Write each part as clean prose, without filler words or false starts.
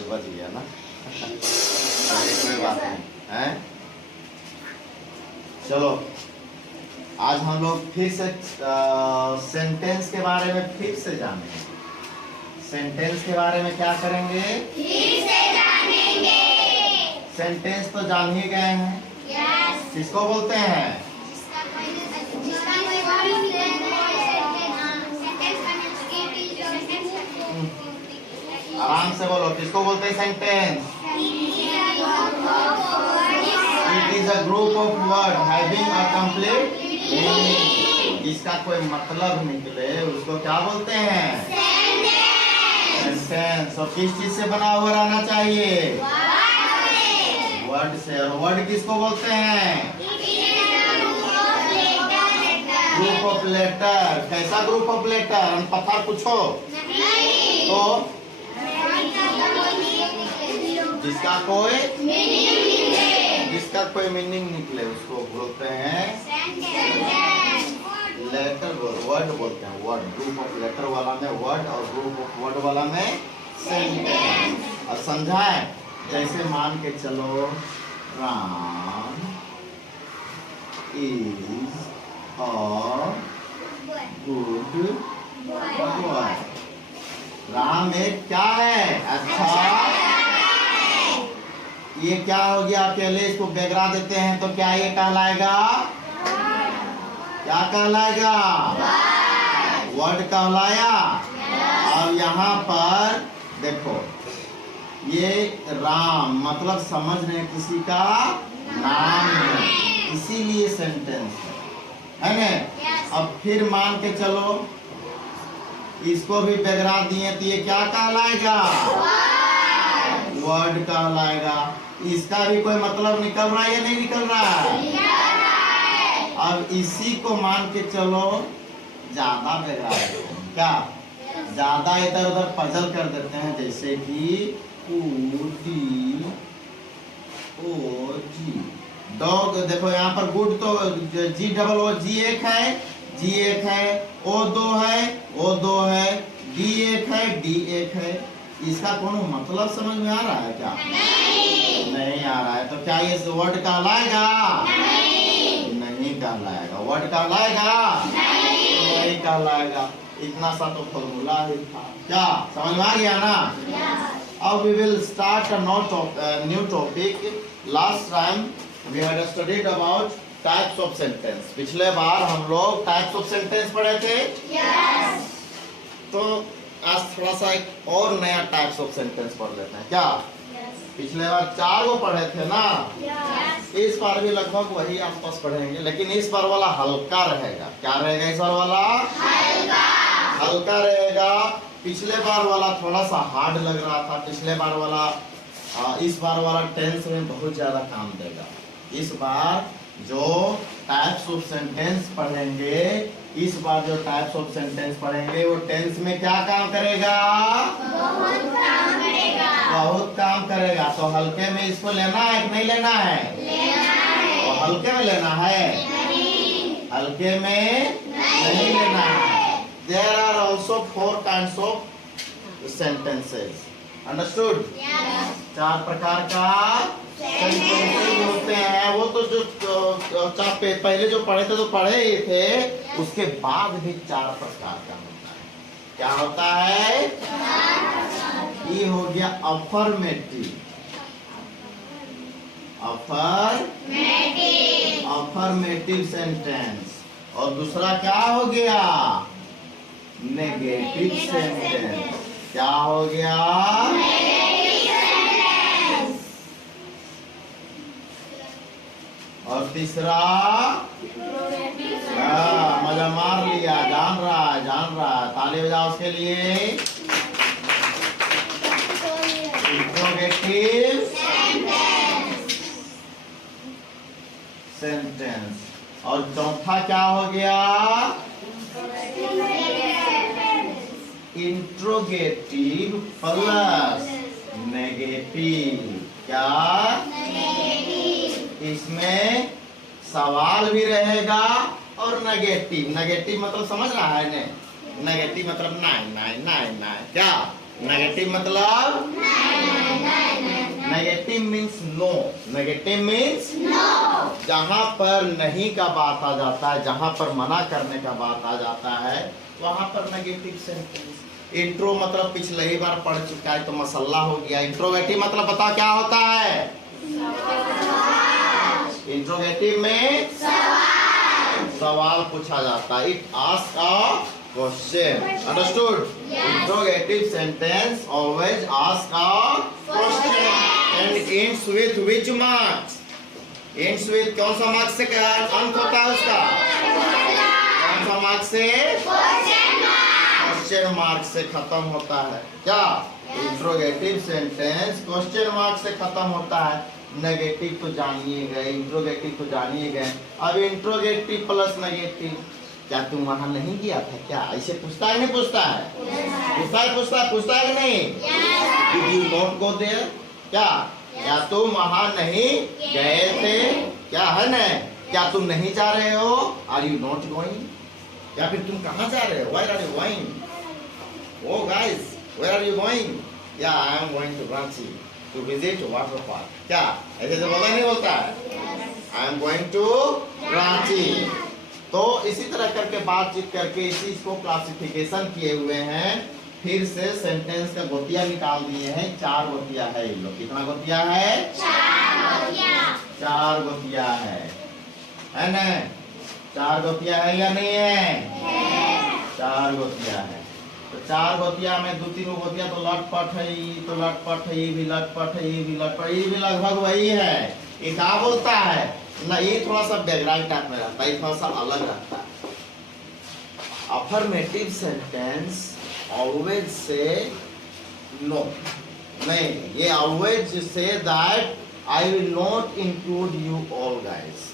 Bell बज गया ना। कोई बात नहीं है। चलो आज हम लोग फिर से सेंटेंस के बारे में फिर से जानेंगे। सेंटेंस के बारे में क्या करेंगे? फिर से जानेंगे। सेंटेंस तो जान ही गए हैं। यस। किसको बोलते हैं? आराम से बोलो, किसको बोलते हैं sentence? It is a group of word having a complete meaning. इसका कोई मतलब निकले उसको क्या बोलते हैं? सेंटेंस। और किस चीज से बना हुआ रहना चाहिए? वर्ड से। और वर्ड किसको बोलते हैं? Group of letter. कैसा ग्रुप ऑफ लेटर? पत्थर पूछो तो जिसका कोई मीनिंग निकले उसको बोलते हैं लेटर। वर्ड बोलते हैं वर्ड। ग्रुप ऑफ लेटर वाला में वर्ड और ग्रुप ऑफ वर्ड वाला में सेंटेंस। और समझाएं, जैसे मान के चलो Ram is a good boy. Ram एक क्या है? अच्छा। ये क्या हो गया? अकेले इसको बेगरा देते हैं तो क्या ये कहलाएगा? क्या कहलाएगा? वर्ड कहलाया। और यहाँ पर देखो ये राम मतलब समझ रहे किसी का नाम है, इसीलिए सेंटेंस है ना। अब फिर मान के चलो इसको भी बेगरा दिए तो ये क्या कहलाएगा? वर्ड कहलाएगा। इसका भी कोई मतलब निकल रहा है या नहीं निकल रहा है? अब इसी को मान के चलो ज्यादा बेगरा देते हैं। क्या? ज्यादा इधर उधर पजल कर देते हैं। जैसे कि डॉग। देखो यहाँ पर गुड तो जी डबल ओ जी एक है, जी एक है, ओ दो है, ओ दो है, डी एक है, डी एक है। इसका कोनो मतलब समझ में आ रहा है क्या? नहीं आ रहा है। तो क्या ये वर्ड कहलाएगा? नहीं कहलाएगा। वर्ड कहलाएगा? नहीं कहलाएगा। इतना सा तो फॉर्मूला ही था। क्या समझ में आ गया ना? अब we will start a new topic. Last time we had studied about types of sentence. पिछले बार हम लोग टाइप्स ऑफ सेंटेंस पढ़े थे। तो आज थोड़ा सा एक और नया टाइप्स ऑफ सेंटेंस पढ़ लेते हैं। क्या? पिछले बार 4 को पढ़े थे ना। इस बार भी लगभग वही आसपास पढ़ेंगे, लेकिन इस बार वाला हल्का रहेगा। क्या रहेगा इस बार वाला? हल्का रहेगा। पिछले बार वाला थोड़ा सा हार्ड लग रहा था। पिछले बार वाला इस बार वाला टेंस में बहुत ज्यादा काम देगा। इस बार जो टाइप्स ऑफ सेंटेंस पढ़ेंगे, इस बार जो टाइप्स ऑफ सेंटेंस पढ़ेंगे वो टेंस में क्या काम करेगा? बहुत काम करेगा। बहुत काम करेगा। तो हल्के में इसको लेना है कि नहीं लेना है? लेना है। तो हल्के में लेना है? नहीं। हल्के में नहीं लेना है। There are also 4 kinds of sentences. Understood? Yes. 4 प्रकार का सेंटेंसेस होते हैं। वो तो जो पहले जो पढ़े थे तो पढ़े ही थे। उसके बाद भी 4 प्रकार का होता है। क्या होता है? ये हो गया अफर्मेटिव। Affirmative sentence. और दूसरा क्या हो गया? Negative sentence. क्या हो गया? और तीसरा मजा मार लिया। जान रहा है। ताली बजाओ उसके लिए। Interrogative sentence. और चौथा क्या हो गया? Interrogative plus negative. क्या? इसमें सवाल भी रहेगा और नेगेटिव। नेगेटिव मतलब समझ रहा है ने? नेगेटिव मतलब नहीं। क्या? नेगेटिव मतलब negative means no. Negative means जहां पर नहीं का बात आ जाता है, जहां पर मना करने का बात आ जाता है, वहां पर नेगेटिव सेंटेंस। इंट्रो मतलब पिछले ही बार पढ़ चुका है तो मसल्ला हो गया। इंट्रोगेटिव मतलब बताओ क्या होता है? इंट्रोगेटिव में सवाल पूछा जाता है। It ask a question. Understood? Interrogative sentence always ask a question and ends with which marks? Ends with कौन सा मार्क्स से अंत होता है उसका? कौन सा मार्क्स से? क्वेश्चन मार्क से खत्म होता है। क्या इंट्रोगेटिव सेंटेंस क्वेश्चन मार्क से खत्म होता है? नेगेटिव तो जानिए गए, इंट्रोगेटिव तो जानिए गए, अब इंट्रोगेटिव प्लस नेगेटिव। क्या तुम वहां नहीं गया था क्या? ऐसे पूछता है नहीं पूछता है? पूछता है कि नहीं? Did you not go there? क्या तुम वहां नहीं गए थे? क्या है ना? क्या तुम नहीं जा रहे हो? Are you not going? या फिर तुम कहाँ जा रहे हो? Where are you going? Oh guys, where are you going? Yeah, I am going to Ranchi to visit water park. क्या ऐसे तो बोला नहीं बोलता है? I am going to Ranchi. तो इसी तरह करके बातचीत करके इसी को क्लासिफिकेशन किए हुए हैं। फिर से सेंटेंस का गोतिया निकाल दिए हैं। 4 गोतिया है इन लोग। कितना गोतिया है? 4 गोतिया है ना? 4 गोतिया है या नहीं है? 4 गोतिया है। तो 4 गोतिया में 2-3 गोतिया तो लटपट है, तो लटपट है, ये भी लटपट है, ये भी लटपट, ये भी लगभग वही है। ये क्या बोलता है ना? ये थोड़ा सा बैकग्राउंड टाइप में रहता है, ये थोड़ा सा अलग रहता है। Affirmative sentence always say no, नहीं, ये always say that I will not include you all guys.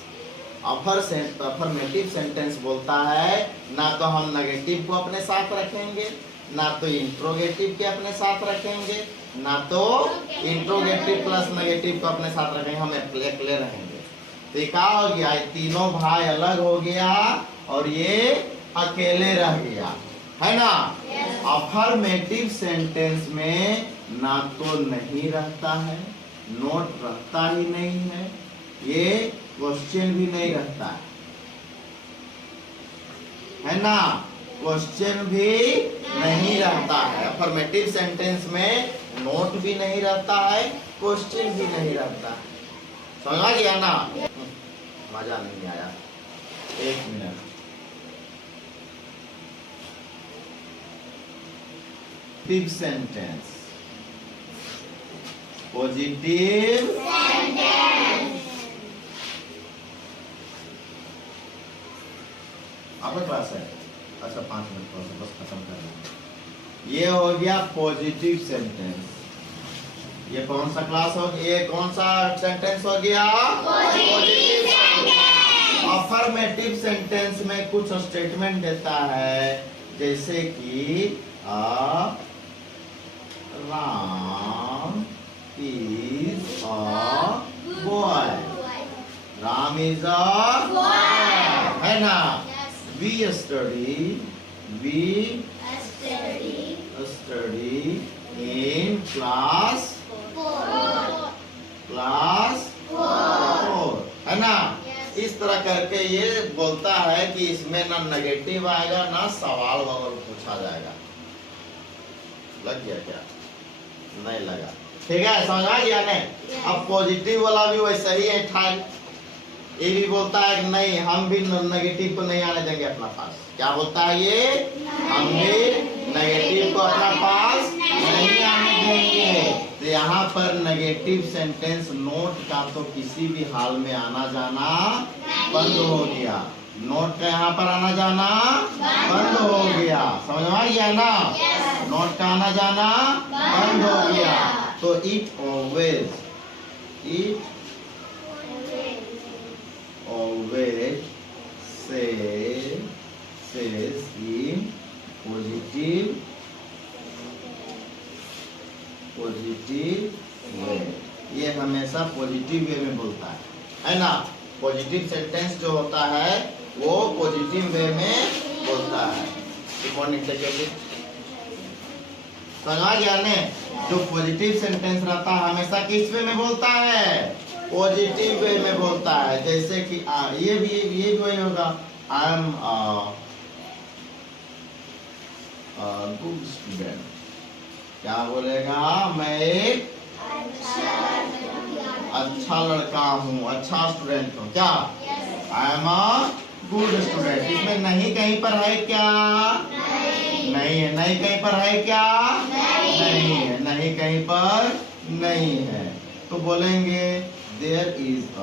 Affirmative sentence बोलता है ना तो हम नेगेटिव को अपने साथ रखेंगे, ना तो इंट्रोगेटिव के अपने साथ रखेंगे, ना तो इंट्रोगेटिव प्लस नेगेटिव को अपने साथ रखेंगे। हम अकेले रहेंगे। तो ये क्या हो गया? ये तीनों भाई अलग हो गया और ये अकेले रह गया, है ना? अफर्मेटिव सेंटेंस में ना तो नहीं रहता है, नोट रहता ही नहीं है, ये क्वेश्चन भी नहीं रहता है ना? क्वेश्चन भी नहीं रहता है। अफर्मेटिव सेंटेंस में नोट भी नहीं रहता है, क्वेश्चन भी नहीं रहता है। समझ गया ना? मजा नहीं आया? 1 मिनट। पॉजिटिव सेंटेंस, पॉजिटिव आपका क्लास है? अच्छा 5 मिनट बस खत्म करना। ये हो गया पॉजिटिव सेंटेंस। ये कौन सा क्लास हो? ये कौन सा सेंटेंस हो गया? Positive sentence. अफर्मेटिव सेंटेंस में कुछ स्टेटमेंट देता है, जैसे कि Ram is a boy. Ram is a boy, है ना? We study in class 4, है ना? इस तरह करके ये बोलता है कि इसमें ना नेगेटिव आएगा ना सवाल वगैरह पूछा जाएगा। लग गया क्या? नहीं लगा? ठीक है, समझ आ गया नहीं? अब पॉजिटिव वाला भी वैसा ही है। ठाक ये भी बोलता है कि नहीं, हम भी नेगेटिव को नहीं आने देंगे अपना पास। क्या बोलता है ये? हम भी नेगेटिव को अपना पास नहीं आने देंगे। तो यहाँ पर नेगेटिव सेंटेंस नोट का तो किसी भी हाल में आना जाना बंद हो गया। नोट का यहाँ पर आना जाना बंद हो गया। समझ में आ गया ना? नोट का आना जाना बंद हो गया। तो it always says in positive way। ये हमेशा पॉजिटिव वे में बोलता है ना? पॉजिटिव सेंटेंस जो होता है वो पॉजिटिव वे में बोलता है। समझ गया ने? जो पॉजिटिव सेंटेंस रहता है हमेशा किस वे में बोलता है? पॉजिटिव वे में बोलता है। जैसे कि ये भी वही होगा, आई एम गुड स्टूडेंट। क्या बोलेगा? मैं एक अच्छा लड़का हूँ, अच्छा स्टूडेंट हूँ। क्या? I am a good student. इसमें नहीं कहीं पर है क्या? नहीं है। नहीं कहीं पर है क्या? नहीं है। नहीं कहीं पर नहीं है। तो बोलेंगे there is a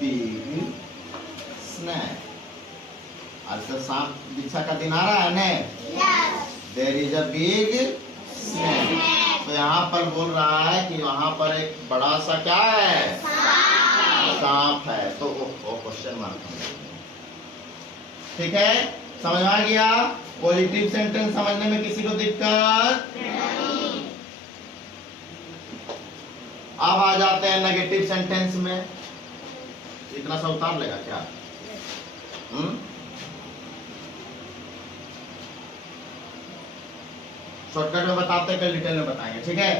big snake. आज तो सांप बिच्छा का दिन आ रहा है ने? There is a big snake. तो यहाँ पर बोल रहा है कि वहां पर एक बड़ा सा क्या है? सांप है। तो वो क्वेश्चन मार्क। ठीक है, समझ आ गया? पॉजिटिव सेंटेंस समझने में किसी को दिक्कत नहीं। अब आ जाते हैं नेगेटिव सेंटेंस में। इतना सा उतार लेगा क्या? शॉर्टकट में बताते हैं, कल डिटेल में बताएंगे। ठीक है,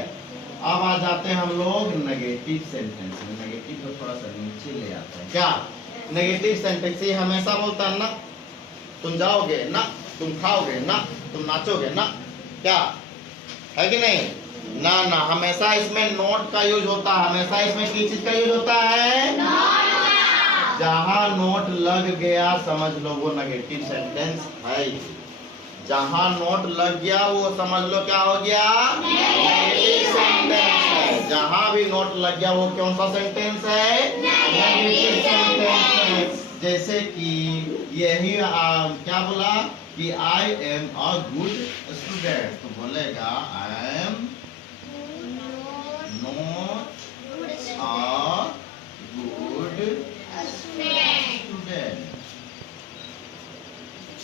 अब आ जाते हैं हम लोग नेगेटिव सेंटेंस में। नेगेटिव को थोड़ा सा नीचे ले आते हैं। क्या? नेगेटिव सेंटेंस ये हमेशा बोलता है ना तुम जाओगे, ना तुम खाओगे, ना तुम नाचोगे, ना। क्या है कि नहीं? ना ना, हमेशा इसमें नोट का यूज होता है। हमेशा इसमें किस चीज का यूज होता है? जहां नोट लग गया समझ लो वो नेगेटिव सेंटेंस है। जहां नोट लग गया वो समझ लो क्या हो गया? नेगेटिव सेंटेंस है। जहां भी नोट लग गया वो कौन सा सेंटेंस है? नेगेटिव सेंटेंस है। जैसे कि यही क्या बोला कि I am a good student. तो बोलेगा I am not a good student.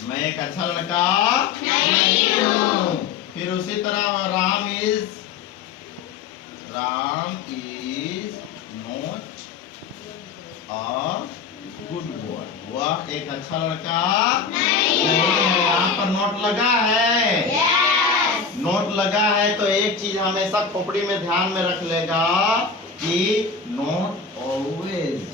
मैं एक अच्छा लड़का नहीं हूँ। फिर उसी तरह Ram is not a good boy. वह एक अच्छा लड़का नहीं है। यहाँ पर नोट लगा है। नोट लगा है तो एक चीज हमेशा खोपड़ी में ध्यान में रख लेगा कि नॉट ऑलवेज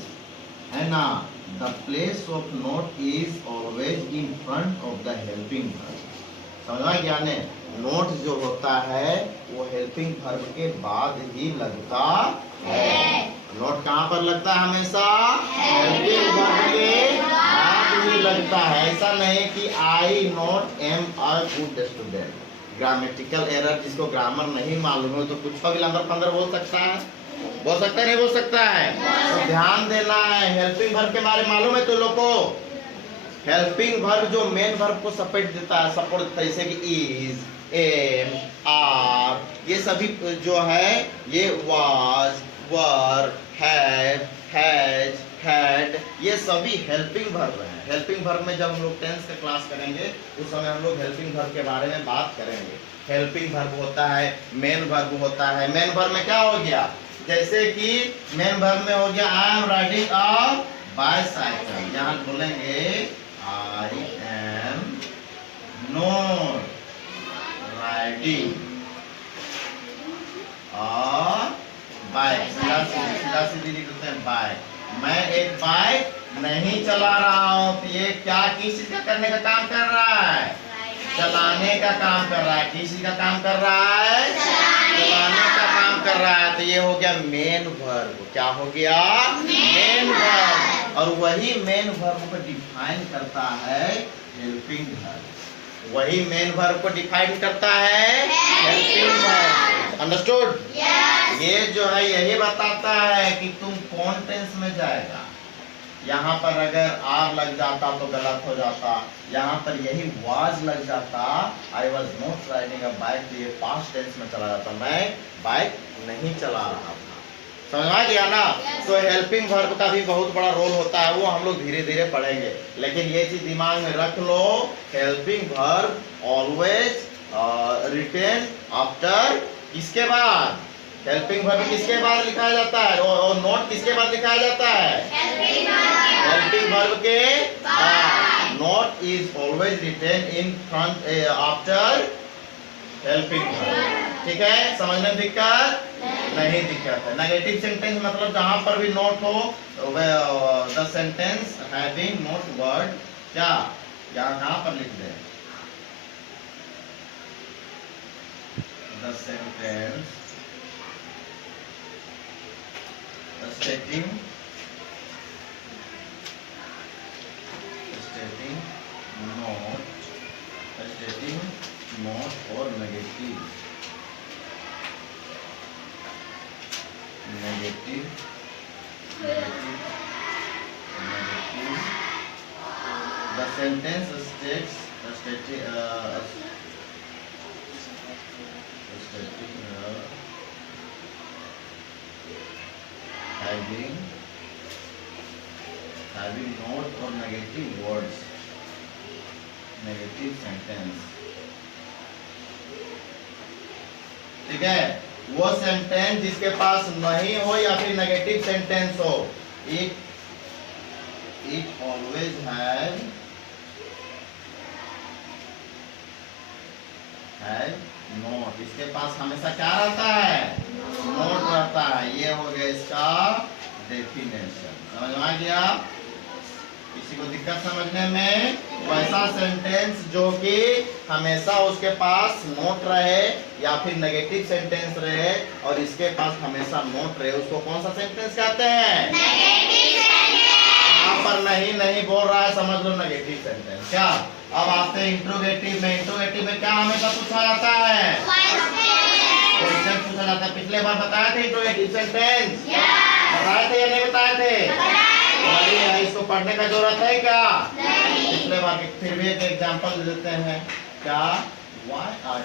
है ना, the place of note is always in front of the helping verb. समझा गया ने? नोट जो होता है वो हेल्पिंग वर्ब के बाद ही लगता है। नोट कहाँ पर लगता है? हमेशा हेल्पिंग वर्ब के बाद ही लगता है। ऐसा नहीं कि I not am a good student. Grammatical error, जिसको ग्रामर नहीं मालूम है तो कुछ भी लंदर पंदर बोल सकता है। बोल सकता है, नहीं बोल सकता है? तो ध्यान देना है। हेल्पिंग वर्ब के बारे में मालूम है तो लोग को? हेल्पिंग वर्ब जो मेन वर्ब को सपोर्ट देता है, सपोर्ट जैसे कि इज, एम, आर, ये सभी जो है ये was, were, have, has, had, ये सभी हेल्पिंग वर्ब हैं। हेल्पिंग वर्ब में जब हम लोग टेंस का क्लास करेंगे उस समय हम लोग हेल्पिंग वर्ब के बारे में बात करेंगे। हेल्पिंग वर्ब होता है, मेन वर्ब होता है। मेन वर्ब में क्या हो गया? जैसे कि मेन वर्ब में हो गया I am riding a bicycle. यहाँ बोलेंगे I am not riding a bike. सीधा सीधी लिखते हैं बाइक। मैं एक बाइक नहीं चला रहा हूँ। तो ये क्या किस चीज का करने का काम कर रहा है? चलाने का काम कर रहा है। किस चीज का काम कर रहा है? चलाने का काम कर रहा है। तो ये हो गया मेन वर्ब। क्या हो गया? Main verb. और वही मेन वर्ब को डिफाइन करता है हेल्पिंग वर्ब। वही मेन वर्ब को डिफाइन करता है हेल्पिंग वर्ब। अंडरस्टूड? ये जो है यही बताता है कि तुम कौन टेंस में जाएगा। यहाँ पर अगर आर लग जाता तो गलत हो जाता। यहाँ पर यही वाज लग जाता, I was not riding a bike, तो ये पास्ट टेंस में चला जाता, मैं बाइक नहीं चला रहा था। समझ आ गया ना? तो हेल्पिंग वर्ब का भी बहुत बड़ा रोल होता है, वो हम लोग धीरे धीरे पढ़ेंगे। लेकिन ये चीज दिमाग में रख लो, helping verb always written after, किसके बाद? हेल्पिंग वर्ब किसके बाद लिखा जाता है? और नोट किसके बाद लिखा जाता है? हेल्पिंग वर्ब के बाद। Not is always written in front after helping verb. ठीक है, समझने में दिक्कत नहीं दिक्कत है। नेगेटिव सेंटेंस मतलब जहां पर भी नोट हो, the sentence having not word, क्या यहाँ पर लिख दे, the sentence stating not or negative the sentence states stating having not or negative words, negative sentence। ठीक है, वो सेंटेंस जिसके पास नहीं हो या फिर नेगेटिव सेंटेंस हो, it always have not, इसके पास हमेशा क्या रहता है, नोट रहता है। ये हो गया इसका डेफिनेशन। समझ में आ गया? किसी को दिक्कत समझने में? वैसा सेंटेंस जो कि हमेशा उसके पास नोट रहे या फिर नेगेटिव सेंटेंस रहे और इसके पास हमेशा नोट रहे, उसको कौन सा सेंटेंस कहते हैं? यहाँ पर नहीं बोल रहा है, समझ लो नेगेटिव सेंटेंस। क्या अब आते हैं इंट्रोगेटिव में। इंट्रोगेटिव में क्या हमेशा पूछा जाता है? क्वेश्चन पूछा जाता है। पिछले बार बताया थे इंट्रोगेटिव सेंटेंस, बताए थे या नहीं बताए थे? इसको पढ़ने का जरूरत है क्या? पिछले बार के फिर भी एक एग्जांपल दे देते हैं। क्या व्हाई आर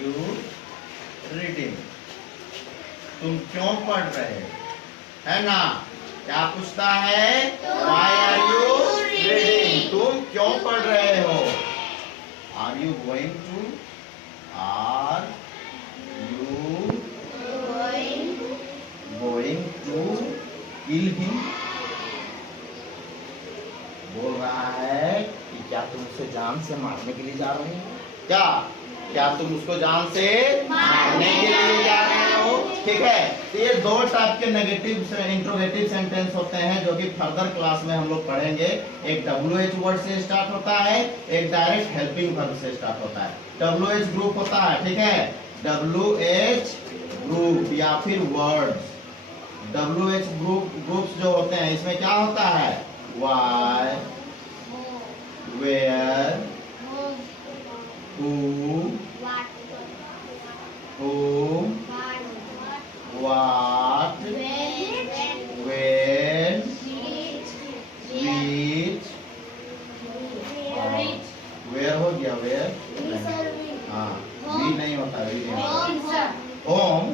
यू रीडिंग, तुम क्यों पढ़ रहे है ना? क्या पूछता है? व्हाई आर यू रीडिंग, तुम क्यों पढ़ रहे हो? Are you going to kill him, बोल रहा है कि क्या तुम उसे जान से मारने के लिए जा रहे हो? क्या तुम उसको जान से मारने के लिए जा रहे हो? ठीक है, तो ये दो टाइप के नेगेटिव इंट्रोगेटिव सेंटेंस होते हैं जो कि फर्दर क्लास में हम लोग पढ़ेंगे। एक WH वर्ड से स्टार्ट होता है, एक डायरेक्ट हेल्पिंग वर्ब से स्टार्ट होता है। WH ग्रुप होता है, ठीक है, WH ग्रुप या फिर वर्ड्स। WH ग्रुप्स जो होते हैं इसमें क्या होता है? Why, where, who, what, when, which, where हो गया, where? हाँ, भी नहीं होता, home,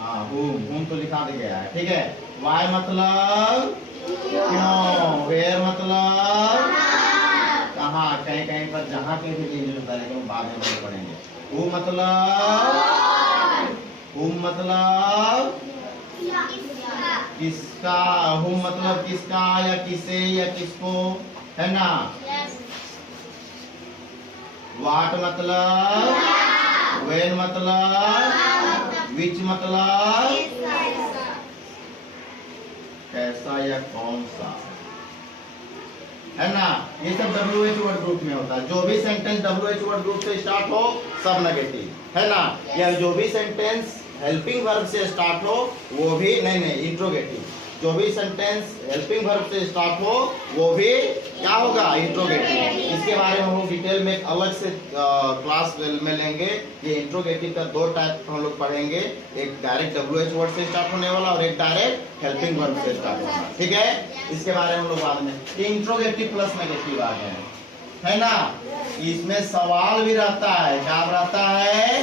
हाँ, whom तो लिखा दे गया है, ठीक है। Why मतलब क्यों, where मतलब कहाँ, कहीं पर जहाँ के भी यूज होता है, लेकिन बाद में पढ़ेंगे। who मतलब किसका, who मतलब किसका या किसे या किसको, है ना? what मतलब, when मतलब, which मतलब कैसा या कौन सा, है ना? ये सब WH वर्ड ग्रुप में होता है। जो भी सेंटेंस WH वर्ड ग्रुप से स्टार्ट हो सब नेगेटिव, है ना? या जो भी सेंटेंस हेल्पिंग वर्ब से स्टार्ट हो वो भी नहीं इंट्रोगेटिव। जो भी सेंटेंस हेल्पिंग वर्ब से स्टार्ट हो वो भी क्या होगा? इंट्रोगेटिव। इसके बारे में हम लोग डिटेल में अलग से क्लास में लेंगे। ये इंट्रोगेटिव का दो टाइप हम लोग पढ़ेंगे, एक डायरेक्ट WH वर्ड से स्टार्ट होने वाला और एक डायरेक्ट हेल्पिंग वर्ब से स्टार्ट होना, ठीक है? इसके बारे में हम लोग बाद में। इंट्रोगेटिव प्लस नेगेटिव आ गए, है ना? इसमें सवाल भी रहता है, क्या रहता है?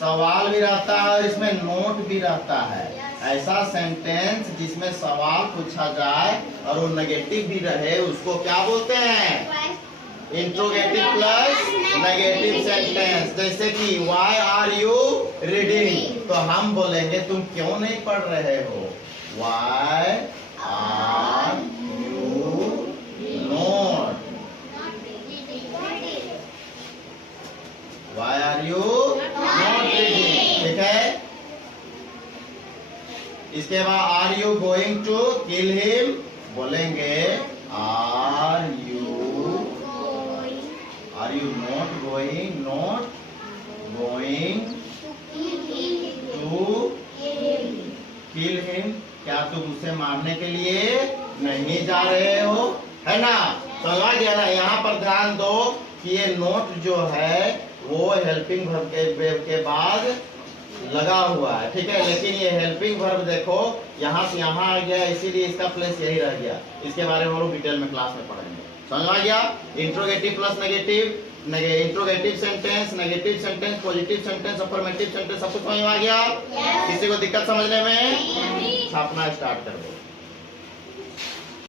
सवाल भी रहता है और इसमें नोट भी रहता है। ऐसा सेंटेंस जिसमें सवाल पूछा जाए और वो नेगेटिव भी रहे उसको क्या बोलते हैं? Interrogative plus negative sentence. जैसे कि व्हाई आर यू रीडिंग, तो हम बोलेंगे तुम क्यों नहीं पढ़ रहे हो। Why are you not, why are you not reading, ठीक है। इसके बाद are you going to kill him, बोलेंगे are you not going to kill him, क्या तुम उसे मारने के लिए नहीं जा रहे हो, है ना। समझ गया ना। यहाँ पर ध्यान दो कि ये नोट जो है वो हेल्पिंग वर्ब के बाद लगा हुआ है, ठीक है। लेकिन ये हेल्पिंग वर्ब देखो यहाँ से यहाँ आ गया, इसीलिए इसका प्लेस यही रह गया। इसके बारे में हम लोग डिटेल में क्लास में पढ़ेंगे। समझ आ गया। Interrogative plus negative, interrogative sentence, negative sentence, positive sentence, affirmative sentence, सब कुछ समझ में आ गया। किसी को दिक्कत समझने में? छापना स्टार्ट कर दो।